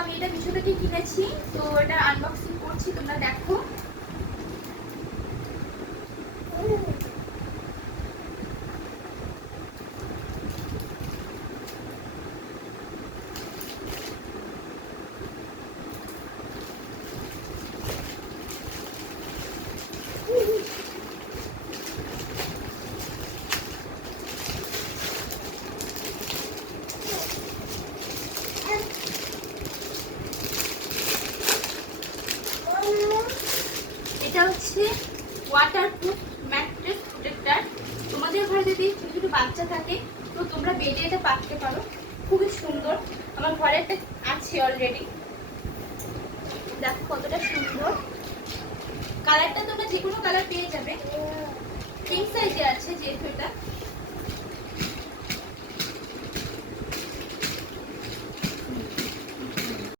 আমি এটা মিশো থেকে কিনেছি, তো এটা আনবক্সিং করছি, তোমরা দেখো। এটা হচ্ছে ওয়াটারপ্রুফ ম্যাট্রেস প্রোটেক্টর। তোমাদের ঘরে যদি ছোট ছোট বাচ্চা থাকে তো তোমরা বেডে এটা পাততে পারো, খুবই সুন্দর। আমার ঘরে একটা আছে অলরেডি, দেখো কতটা সুন্দর। কালারটা তোমরা যে কোনো কালার পেয়ে যাবে, কিং সাইজে আছে যেহেতু এটা।